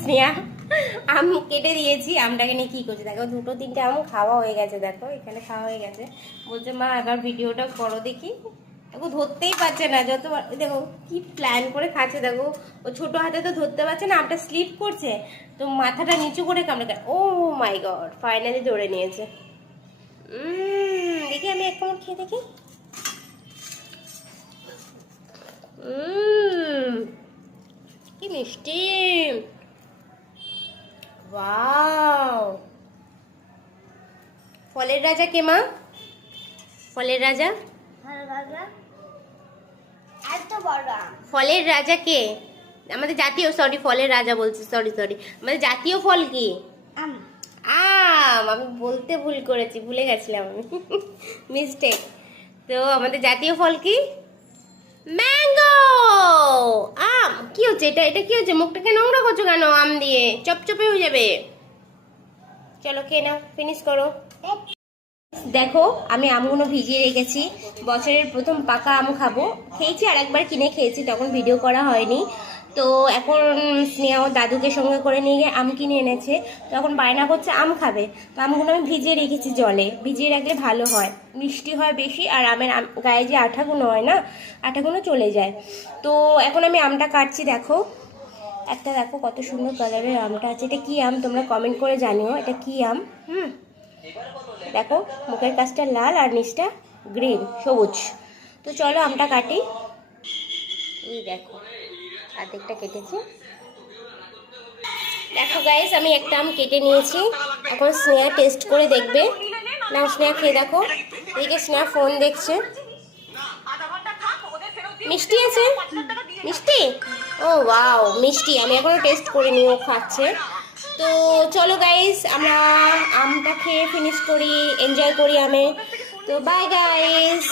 স্নেহা আম কেটে দিয়েছি, আমটাকে নিয়ে কি করছে দেখো, দুটো তিনটে আম খাওয়া হয়ে গেছে, দেখো এখানে খাওয়া হয়ে গেছে। বলছে মা এবার ভিডিওটা করো দেখি। দেখো ধরতেই পারছে না, যতবার দেখো কি প্ল্যান করে খাচ্ছে, দেখো ও ছোট হাতে তো ধরতে পারছে না, আমটা স্লিপ করছে তো মাথাটা নিচু করে কামড়ে। ও মাই গড, ফাইনালি ধরে নিয়েছে। দেখি আমি এক কামড় খেয়ে দেখি। কি মিষ্টি, ওয়াও। ফলের রাজা কে মা? ফলের রাজা, ফলের রাজা কে? আমাদের জাতীয়, সরি ফলের রাজা বলছি, সরি সরি, আমাদের জাতীয় ফল কি? আম। আম, আমি বলতে ভুল করেছি, ভুলে গেছিলাম আমি, মিস্টেক। তো আমাদের জাতীয় ফল কি? ম্যাঙ্গো। আম। কি হচ্ছে এটা, এটা কি হচ্ছে? মুখটাকে নোংরা করছো কেন আম দিয়ে? চপচপে হয়ে যাবে। চলো খেয়ে নাও, ফিনিশ করো। দেখো আমি আমগুলো ভিজিয়ে রেখেছি, বছরের প্রথম পাকা আম খাবো। খেয়েছি আর একবার কিনে খেয়েছি, তখন ভিডিও করা হয়নি। তো এখন স্নেহা ওর দাদুকে সঙ্গে করে নিয়ে গিয়ে আম কিনে এনেছে, তো এখন বায়না করছে আম খাবে। তো আমগুলো আমি ভিজিয়ে রেখেছি, জলে ভিজিয়ে রাখলে ভালো হয়, মিষ্টি হয় বেশি, আর আমের গায়ে যে আঠাগুলো হয় না, আঠাগুলো চলে যায়। তো এখন আমি আমটা কাটছি, দেখো একটা, দেখো কত সুন্দর কালারের আমটা আছে। এটা কি আম তোমরা কমেন্ট করে জানিও, এটা কি আম। দেখো মুখের কাছটা লাল আর নিচটা গ্রিন, সবুজ। তো চলো আমটা কাটি। এই দেখো অর্ধেকটা কেটেছি। দেখো গাইস আমি একটা আম কেটে নিয়েছি, এখন স্নেহা টেস্ট করে দেখবে। না স্নেহা খেয়ে দেখো, এদিকে স্নেহা ফোন দেখছে। মিষ্টি আছে? মিষ্টি? ও ওয়াও মিষ্টি, আমি এখনো টেস্ট করিনি, ও খাচ্ছে। তো চলো গাইস আমরা আমটা খেয়ে ফিনিশ করি, এনজয় করি আমে। তো বাই গাইস।